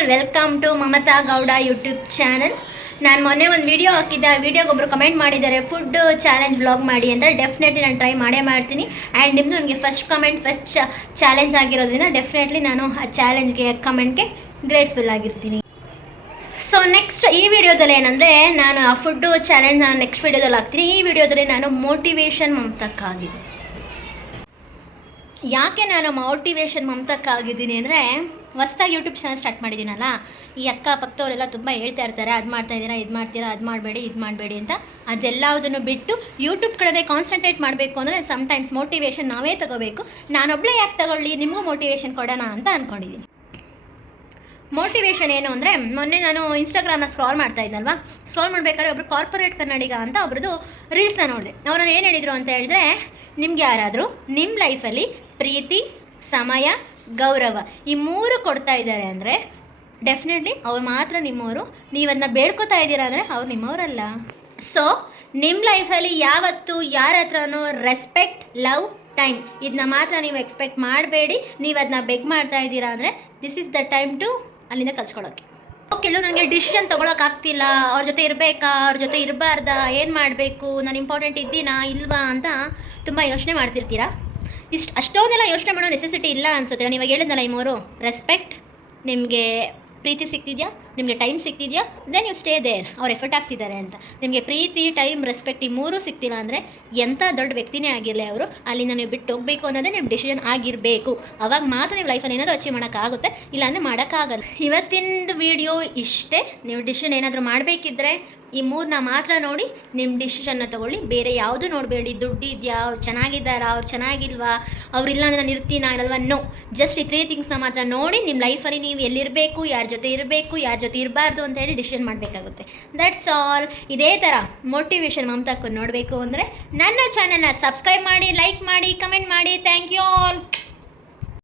All, welcome to Mamata Gowda YouTube channel. ನಾನು ಮೊನ್ನೆ ಒಂದು ವಿಡಿಯೋ ಹಾಕಿದ್ದೆ. ಆ ವಿಡಿಯೋಗೆ ಒಬ್ಬರು ಕಮೆಂಟ್ ಮಾಡಿದ್ದಾರೆ ಫುಡ್ ಚಾಲೆಂಜ್ ವ್ಲಾಗ್ ಮಾಡಿ ಅಂತ. ಡೆಫಿನೆಟ್ಲಿ ನಾನು ಟ್ರೈ ಮಾಡೇ ಮಾಡ್ತೀನಿ. ಆ್ಯಂಡ್ ನಿಮ್ಮದು ನನಗೆ ಫಸ್ಟ್ ಚಾಲೆಂಜ್ ಆಗಿರೋದ್ರಿಂದ ಡೆಫಿನೆಟ್ಲಿ ನಾನು ಆ ಚಾಲೆಂಜ್ಗೆ ಕಮೆಂಟ್ಗೆ ಗ್ರೇಟ್ಫುಲ್ ಆಗಿರ್ತೀನಿ. ಸೊ ನೆಕ್ಸ್ಟ್ ಈ ವಿಡಿಯೋದಲ್ಲಿ ಏನಂದರೆ, ನಾನು ಆ ಫುಡ್ಡು ಚಾಲೆಂಜ್ ನಾನು ನೆಕ್ಸ್ಟ್ ವಿಡಿಯೋದಲ್ಲಿ ಹಾಕ್ತೀನಿ. ಈ ವಿಡಿಯೋದಲ್ಲಿ ನಾನು ಮೋಟಿವೇಶನ್ ಮಮತಕ್ಕಾಗಿದೆ. ಯಾಕೆ ನಾನು ಮೋಟಿವೇಶನ್ ಮಮತಕ್ಕಾಗಿದ್ದೀನಿ ಅಂದರೆ, ಹೊಸ್ದಾಗಿ ಯೂಟ್ಯೂಬ್ ಚಾನಲ್ ಸ್ಟಾರ್ಟ್ ಮಾಡಿದ್ದೀನಲ್ಲ, ಈ ಅಕ್ಕಪಕ್ಕದವರೆಲ್ಲ ತುಂಬ ಹೇಳ್ತಾ ಇರ್ತಾರೆ, ಅದು ಮಾಡ್ತಾಯಿದ್ದೀರಾ, ಇದು ಮಾಡ್ತೀರಾ, ಅದು ಮಾಡಬೇಡಿ, ಇದು ಮಾಡಬೇಡಿ ಅಂತ. ಅದೆಲ್ಲದನ್ನು ಬಿಟ್ಟು ಯೂಟ್ಯೂಬ್ ಕಡೆ ಕಾನ್ಸಂಟ್ರೇಟ್ ಮಾಡಬೇಕು ಅಂದರೆ ಸಮ್ಟೈಮ್ಸ್ ಮೋಟಿವೇಶನ್ ನಾವೇ ತಗೋಬೇಕು. ನಾನೊಬ್ಬಳೇ ಯಾಕೆ ತಗೊಳ್ಳಿ, ನಿಮಗೂ ಮೋಟಿವೇಶನ್ ಕೊಡೋಣ ಅಂತ ಅಂದ್ಕೊಂಡಿದ್ದೀನಿ. ಮೋಟಿವೇಶನ್ ಏನು ಅಂದರೆ, ಮೊನ್ನೆ ನಾನು ಇನ್ಸ್ಟಾಗ್ರಾಮ್ನ ಸ್ಕ್ರಾಲ್ ಮಾಡ್ತಾ ಇದ್ದಲ್ವಾ, ಸ್ಕ್ರಾಲ್ ಮಾಡಬೇಕಾದ್ರೆ ಒಬ್ಬರು ಕಾರ್ಪೊರೇಟ್ ಕನ್ನಡಿಗ ಅಂತ ಒಬ್ರದ್ದು ರೀಲ್ಸ್ನ ನೋಡಿದೆ. ಅವ್ರು ಏನು ಹೇಳಿದರು ಅಂತ ಹೇಳಿದ್ರೆ, ನಿಮ್ಗೆ ಯಾರಾದರೂ ನಿಮ್ಮ ಲೈಫಲ್ಲಿ ಪ್ರೀತಿ, ಸಮಯ, ಗೌರವ ಈ ಮೂರು ಕೊಡ್ತಾ ಇದ್ದಾರೆ ಅಂದರೆ ಡೆಫಿನೆಟ್ಲಿ ಅವ್ರು ಮಾತ್ರ ನಿಮ್ಮವರು. ನೀವು ಅದನ್ನ ಬೇಡ್ಕೋತಾ ಇದ್ದೀರಾ ಅಂದರೆ ಅವ್ರು ನಿಮ್ಮವರಲ್ಲ. ಸೊ ನಿಮ್ಮ ಲೈಫಲ್ಲಿ ಯಾವತ್ತೂ ಯಾರ ಹತ್ರನೂ ರೆಸ್ಪೆಕ್ಟ್, ಲವ್, ಟೈಮ್ ಇದನ್ನ ಮಾತ್ರ ನೀವು ಎಕ್ಸ್ಪೆಕ್ಟ್ ಮಾಡಬೇಡಿ. ನೀವು ಅದನ್ನ ಬೆಗ್ ಮಾಡ್ತಾ ಇದ್ದೀರಾ ಅಂದರೆ this is the time to ಅಲ್ಲಿಂದ ಕಲ್ತ್ಕೊಳ್ಳೋಕ್ಕೆ. ಕೆಲವು ನನಗೆ ಡಿಸಿಷನ್ ತೊಗೊಳಕ್ಕಾಗ್ತಿಲ್ಲ, ಅವ್ರ ಜೊತೆ ಇರಬೇಕಾ, ಅವ್ರ ಜೊತೆ ಇರಬಾರ್ದಾ, ಏನು ಮಾಡಬೇಕು, ನಾನು ಇಂಪಾರ್ಟೆಂಟ್ ಇದ್ದೀನಾ ಇಲ್ವಾ ಅಂತ ತುಂಬ ಯೋಚನೆ ಮಾಡ್ತಿರ್ತೀರಾ. ಅಷ್ಟೊಂದೆಲ್ಲ ಯೋಚನೆ ಮಾಡೋ ನೆಸೆಸಿಟಿ ಇಲ್ಲ ಅನಿಸುತ್ತೆ. ನಾನು ಇವಾಗ ಹೇಳಿದ್ನಲ್ಲ, ಈ ಮೂರು ರೆಸ್ಪೆಕ್ಟ್, ನಿಮಗೆ ಪ್ರೀತಿ ಸಿಗ್ತಿದೆಯಾ, ನಿಮಗೆ ಟೈಮ್ ಸಿಗ್ತಿದೆಯಾ, ದೆನ್ ಯು ಸ್ಟೇ ದೇರ್. ಅವ್ರು ಎಫರ್ಟ್ ಆಗ್ತಿದ್ದಾರೆ ಅಂತ. ನಿಮಗೆ ಪ್ರೀತಿ, ಟೈಮ್, ರೆಸ್ಪೆಕ್ಟ್ ಈ ಮೂರೂ ಸಿಗ್ತಿಲ್ಲ ಅಂದರೆ ಎಂಥ ದೊಡ್ಡ ವ್ಯಕ್ತಿನೇ ಆಗಿರಲಿ ಅವರು, ಅಲ್ಲಿಂದ ನೀವು ಬಿಟ್ಟು ಹೋಗಬೇಕು ಅನ್ನೋದೇ ನಿಮ್ಮ ಡಿಸಿಷನ್ ಆಗಿರಬೇಕು. ಅವಾಗ ಮಾತ್ರ ನೀವು ಲೈಫಲ್ಲಿ ಏನಾದರೂ ಅಚೀವ್ ಮಾಡೋಕ್ಕಾಗುತ್ತೆ, ಇಲ್ಲಾಂದರೆ ಮಾಡೋಕ್ಕಾಗಲ್ಲ. ಇವತ್ತಿಂದು ವಿಡಿಯೋ ಇಷ್ಟೇ. ನೀವು ಡಿಸಿಷನ್ ಏನಾದರೂ ಮಾಡಬೇಕಿದ್ರೆ ಈ ಮೂರನ್ನ ಮಾತ್ರ ನೋಡಿ ನಿಮ್ಮ ಡಿಸಿಷನ್ನ ತೊಗೊಳ್ಳಿ. ಬೇರೆ ಯಾವುದು ನೋಡಬೇಡಿ. ದುಡ್ಡು ಇದೆಯಾ, ಅವ್ರು ಚೆನ್ನಾಗಿದ್ದಾರಾ, ಅವ್ರು ಚೆನ್ನಾಗಿಲ್ವಾ, ಅವ್ರಿಲ್ಲ ಅಂದರೆ ನಾನು ಇರ್ತೀನಾ ಇಲ್ವಾ, ನೋ. ಜಸ್ಟ್ ಈ 3 ಥಿಂಗ್ಸ್ನ ಮಾತ್ರ ನೋಡಿ ನಿಮ್ಮ ಲೈಫಲ್ಲಿ ನೀವು ಎಲ್ಲಿರಬೇಕು, ಯಾರ ಜೊತೆ ಇರಬೇಕು, ಯಾರ ಜೊತೆ ಇರಬಾರ್ದು ಅಂತ ಹೇಳಿ ಡಿಸಿಷನ್ ಮಾಡಬೇಕಾಗುತ್ತೆ. That's all. ಇದೇ ಥರ ಮೋಟಿವೇಶನ್ ಮಮತಾಕ್ಕನ್ನು ನೋಡಬೇಕು ಅಂದರೆ ನನ್ನ ಚಾನಲ್ನ ಸಬ್ಸ್ಕ್ರೈಬ್ ಮಾಡಿ, ಲೈಕ್ ಮಾಡಿ, ಕಮೆಂಟ್ ಮಾಡಿ. Thank you all.